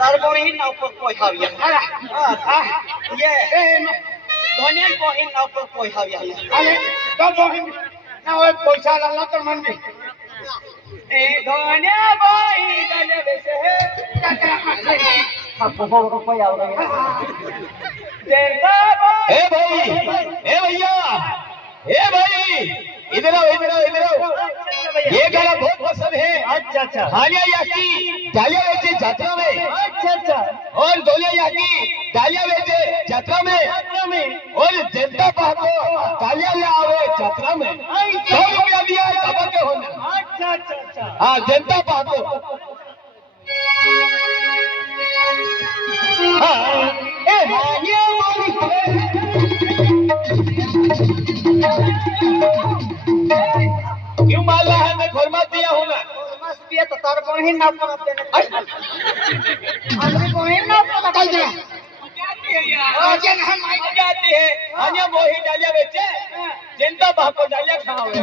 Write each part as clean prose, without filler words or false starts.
Tarbohin na po po hawya. Ye. Donian bohin na po po hawya. Ale, तो बोहिन ना वो पैसा लाला तो मन में धोनिया बोही दले बेसे है आपको को रुपया आ रहा है देता ए भाई, ए भैया, ए भाई, इधर आओ, इधर आओ, इधर आओ। ये गाना बहुत पसंद है। अच्छा अच्छा हालिया याकी डालिया बेचे यात्रा में, अच्छा अच्छा और दोलिया याकी डालिया बेचे यात्रा में, और जनता पाको डालिया ले आवे यात्रा में। 100 रुपया दिया है तब के होना। अच्छा अच्छा अच्छा हाँ, जनता पाको। हाँ, ए हालिया वाली क्यों माला है? मैं फरमा दिया हूँ ना। मस्त दिया तो तार बोही ना पर देने हमरे बोही ना पर चल जा आजन हम जाते हैं अन्य मोही डालिया बेचे जनता बाको डालिया खावे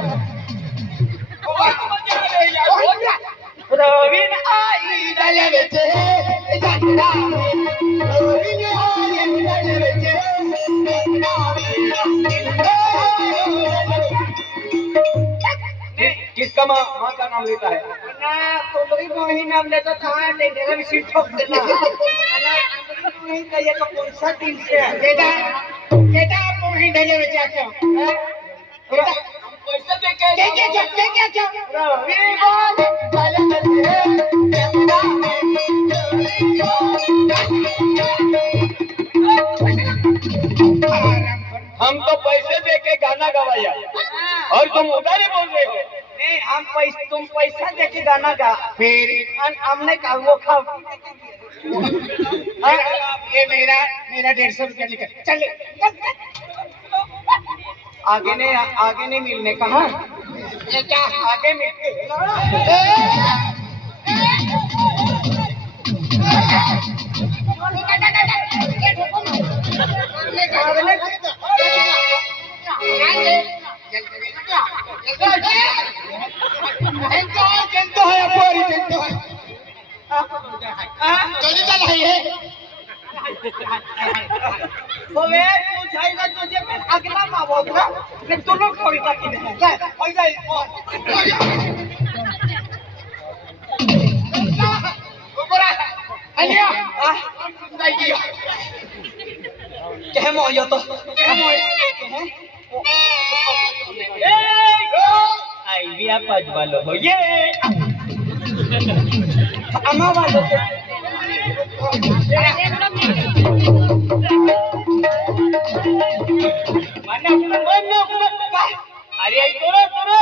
प्रवीण आई डालिया बेचे जनता रोविंग आए डले बेचे किसका माँ का नाम लेता है? ना तुम्हारी बोही नाम लेता था नहीं मेरा भी सीट ठोक देना ना नहीं कहिए तो कौन सा दिन से बेटा बेटा बोहिन डले बेचे क्यों पैसे दे के क्या प्रवीण डाले बेचे हम तो पैसे दे के गाना गवाया और तुम उधारी बोल रहे हो। नहीं हम तुम पैसा दे के गाना गा फिर हमने कहा वो खाओ ये मेरा 150 रुपया निकल चल आगे नहीं मिलने कहा ये क्या आगे मिलते जंतु है अपोरी जंतु है चल चल है बोले तू जाएगा तुझे मैं अगला माँ बोलूँगा मैं दोनों थोड़ी सा की देना हो जाए अलिया क्या मोयो तो आइडिया पज वालो हो ये अम्मा वालों से अरे करो करो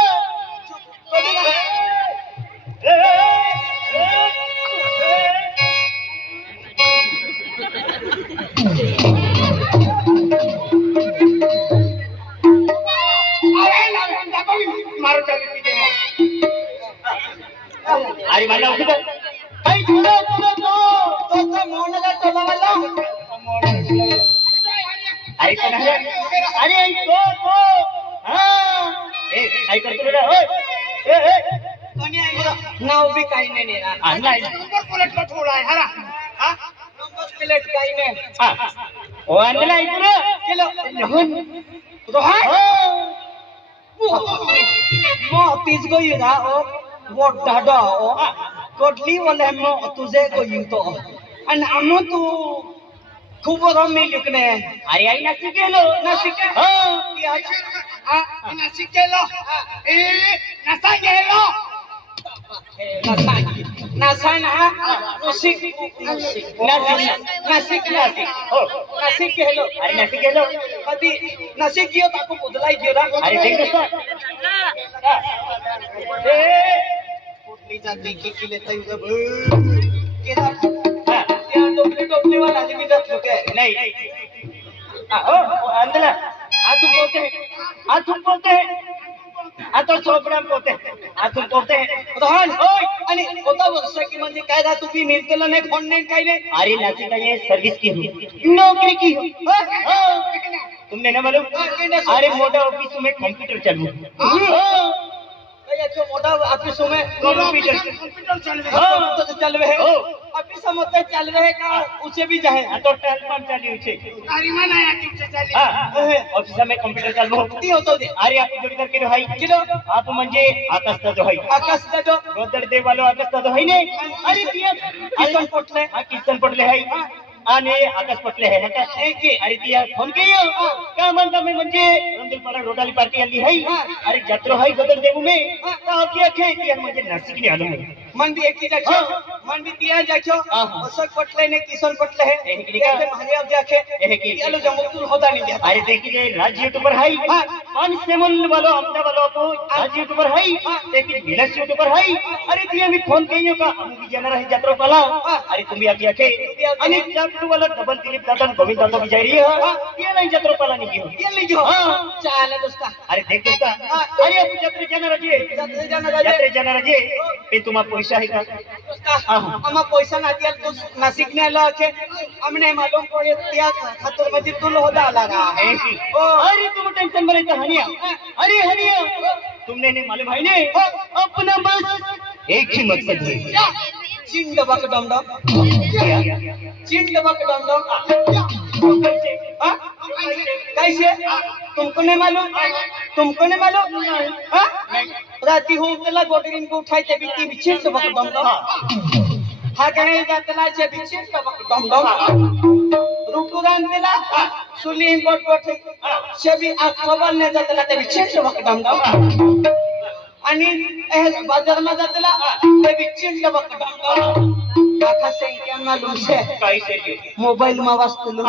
मारो चल पीछे अरे वाला उठ भाई तो मोहन का टोला वाला अरे कौन है अरे तो हां ए आई कर तो ओए ए कोणी आहे नाव बी काही नाही ना नाही नंबर प्लेट का थोड़ा है हरा हां नंबर प्लेट काही नाही ओ अंदला इकडे केलो रोहन मो तीच गई ना ओ वो दादा ओ कोटली वाले मो तुझे गई तो आणि आम्ही तू खूप बरं मिळूक ने अरे आई नक्की गेलो नाशिक हां नासिक गेलो ए नासा गेलो नाशिक हो नाशिक गेलो अरे नक्की गेलो कधी नाशिक गेलो ताको बदलाई गेला अरे देख दोस्त ए कुठली जाते की केले तई जब केला त्या टोपली वाला आदमी जात लोके नहीं हो अंदला आतून पोते आता सोपडा पोते आतून पोते रोहन ओय आणि होता वर्ष की म्हणजे काय रा तुम्ही मिळतेला नाही फोन नाही काय नाही अरे नासिक का ये सर्विस की हूँ नौकरी की हूँ तुमने ना मालूम अरे मोटा ऑफिस में कंप्यूटर चालू ये क्यों मोटा ऑफिस में कंप्यूटर कंप्यूटर चल रहा हाँ तो चल रहे हो ऑफिस में चल रहे का उसे भी जाए આ તો ટેલિફોન ચાલ્યું છે तारी मना या की चली હા ઓફિસ में कम्प्युटर चालू ती होतो ते अरे आप जोडीदार केलं हाय किलो आप म्हणजे आकाश दादो हाय आकाश दादो गोदड देवालो आकाश दादो हाय ने अरे तिया किसन पोटले हा किसन पटले हाय आणि आकाश पटले आहे का अरे तिया फोन केयो का म्हणता मी म्हणजे रंगीलपाडा रोडाली पार्टी आली हाय अरे जत्रो हाय गोदड देऊ में का तिया खे तिया म्हणजे नाशिक ने आलो मी मंदी एक ही जाख्यो मंदी दिया जाख्यो अशोक पटले ने किशन पटले है एक महादेव जाखे ये लो जमुतुल होता नहीं जाता अरे देखिए राज यूट्यूबर हाई पान सेमन वालो हमदा वालो तो राज यूट्यूबर हाई देखिए विलास यूट्यूबर हाई अरे तिया मी फोन कइयो का हम भी जाना रहे जत्रो पाला अरे तुम्ही आकी आखे आणि जत्रो वाला डबल दिलीप दादा गोविंद दादा भी जाई है ये नहीं जत्रो पाला नहीं गयो ये ले जो हां चाले दोस्ता अरे देख दोस्ता अरे आप जत्रे जाना रजे जत्रे जाना रजे पे तुमा पैसा है का दोस्ता अमा पैसा ना दिया तो नासिक ने आला के हमने मालूम को ये दिया खातर मजी तुल होदा लगा ओ अरे तुम टेंशन में रहता हनिया अरे हनिया तुमने नहीं मालूम है ने अपना बस एक ही मकसद है चीन दबा के डम डम चीन दबा के डम डम कैसे तुमको नहीं मालूम हाँ राती हूँ तला गोटरिन को उठाई ते बीती बिछे दबा के डम डम हाँ कहने जातला छे बिछे दबा के डम डम रुकुरान तेला सुली बोट बोट छे भी खबर ने जातला ते बिछे दबा के डम डम आणि बाजार में जातला ते बिछे दबा के डम डम आखा से क्या मालूम छे कैसे मोबाइल में वास्तलो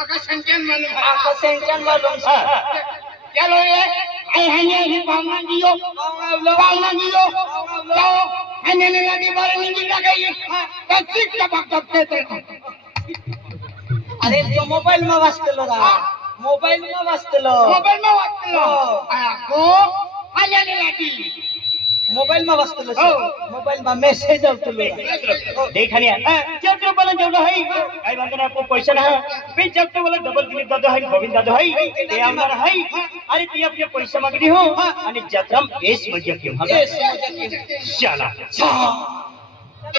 आकाश संख्यान मालूम है आखा से क्या मालूम छे चलो ये आई हने ही पावना दियो पावना दियो जाओ हने ने लगी बारे निकल गई तसिक टपक कहते अरे तो मोबाइल में वास्तलो रा मोबाइल में वास्तलो आको हने ने लगी मोबाइल में वास्तलो मोबाइल में मैसेज आवतलो देखनिया जत्रो वाला जेवढा हाय काय बांधना आपको पैसा ना पे जत्रो वाला डबल दिलीप दादा हाय गोविंद दादा हाय ते आमदार हाय अरे ती आपले पैसा मागली हो आणि जत्रा एस मजा घेऊ ये समझ के चला अच्छा